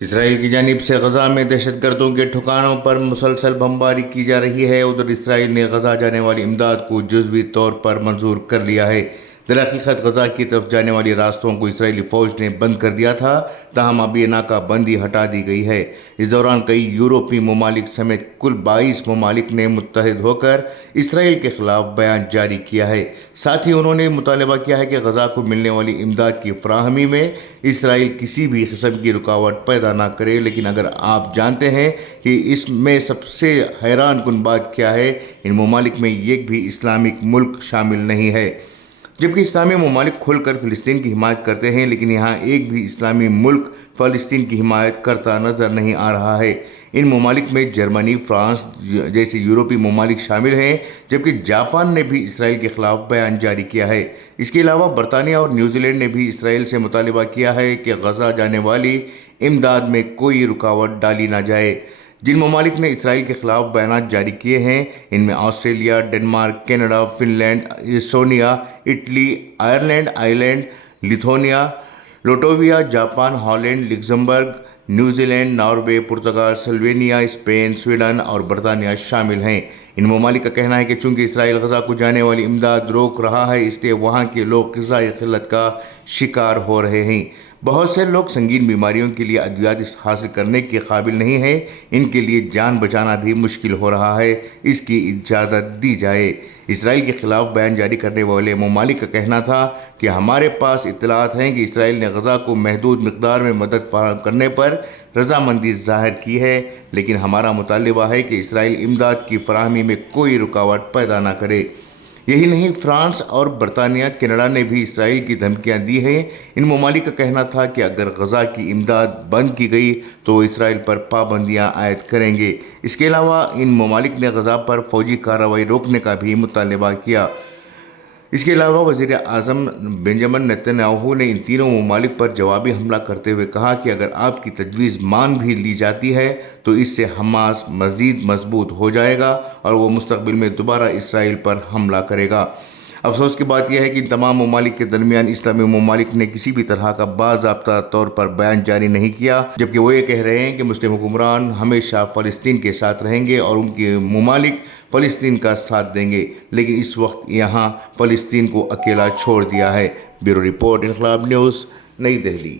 اسرائیل کی جانب سے غزہ میں دہشت گردوں کے ٹھکانوں پر مسلسل بمباری کی جا رہی ہے۔ ادھر اسرائیل نے غزہ جانے والی امداد کو جزوی طور پر منظور کر لیا ہے۔ درحقیقت غزہ کی طرف جانے والی راستوں کو اسرائیلی فوج نے بند کر دیا تھا، تاہم اب یہ ناکہ بندی ہٹا دی گئی ہے۔ اس دوران کئی یورپی ممالک سمیت کل 22 ممالک نے متحد ہو کر اسرائیل کے خلاف بیان جاری کیا ہے۔ ساتھ ہی انہوں نے مطالبہ کیا ہے کہ غزہ کو ملنے والی امداد کی فراہمی میں اسرائیل کسی بھی قسم کی رکاوٹ پیدا نہ کرے۔ لیکن اگر آپ جانتے ہیں کہ اس میں سب سے حیران کن بات کیا ہے، ان ممالک میں ایک بھی اسلامک ملک شامل نہیں ہے۔ جبکہ اسلامی ممالک کھل کر فلسطین کی حمایت کرتے ہیں، لیکن یہاں ایک بھی اسلامی ملک فلسطین کی حمایت کرتا نظر نہیں آ رہا ہے۔ ان ممالک میں جرمنی، فرانس جیسے یورپی ممالک شامل ہیں، جبکہ جاپان نے بھی اسرائیل کے خلاف بیان جاری کیا ہے۔ اس کے علاوہ برطانیہ اور نیوزی لینڈ نے بھی اسرائیل سے مطالبہ کیا ہے کہ غزہ جانے والی امداد میں کوئی رکاوٹ ڈالی نہ جائے۔ جن ممالک نے اسرائیل کے خلاف بیانات جاری کیے ہیں، ان میں Australia, Denmark, Canada, Finland, Estonia, Italy, Ireland, Lithuania, Latvia, Japan, Holland, Luxembourg, New Zealand, Norway, Portugal, Slovenia, Spain, Sweden اور برطانیہ شامل ہیں۔ ان ممالک کا کہنا ہے کہ چونکہ اسرائیل غزہ کو جانے والی امداد روک رہا ہے، اس لیے وہاں کے لوگ غذائی قلت کا شکار ہو رہے ہیں۔ بہت سے لوگ سنگین بیماریوں کے لیے ادویات حاصل کرنے کے قابل نہیں ہیں، ان کے لیے جان بچانا بھی مشکل ہو رہا ہے۔ اس کی اجازت دی جائے۔ اسرائیل کے خلاف بیان جاری کرنے والے ممالک کا کہنا تھا کہ ہمارے پاس اطلاعات ہیں کہ اسرائیل نے غزہ کو محدود مقدار میں مدد فراہم کرنے پر رضامندی ظاہر کی ہے، لیکن ہمارا مطالبہ ہے کہ اسرائیل امداد کی فراہمی میں کوئی رکاوٹ پیدا نہ کرے۔ یہی نہیں، فرانس اور برطانیہ، کینیڈا نے بھی اسرائیل کی دھمکیاں دی ہیں۔ ان ممالک کا کہنا تھا کہ اگر غزہ کی امداد بند کی گئی تو وہ اسرائیل پر پابندیاں عائد کریں گے۔ اس کے علاوہ ان ممالک نے غزہ پر فوجی کارروائی روکنے کا بھی مطالبہ کیا۔ اس کے علاوہ وزیر اعظم بنجامن نیتن یاہو نے ان تینوں ممالک پر جوابی حملہ کرتے ہوئے کہا کہ اگر آپ کی تجویز مان بھی لی جاتی ہے تو اس سے حماس مزید مضبوط ہو جائے گا اور وہ مستقبل میں دوبارہ اسرائیل پر حملہ کرے گا۔ افسوس کی بات یہ ہے کہ ان تمام ممالک کے درمیان اسلامی ممالک نے کسی بھی طرح کا باضابطہ طور پر بیان جاری نہیں کیا، جبکہ وہ یہ کہہ رہے ہیں کہ مسلم حکمران ہمیشہ فلسطین کے ساتھ رہیں گے اور ان کے ممالک فلسطین کا ساتھ دیں گے، لیکن اس وقت یہاں فلسطین کو اکیلا چھوڑ دیا ہے۔ بیورو رپورٹ، انقلاب نیوز، نئی دہلی۔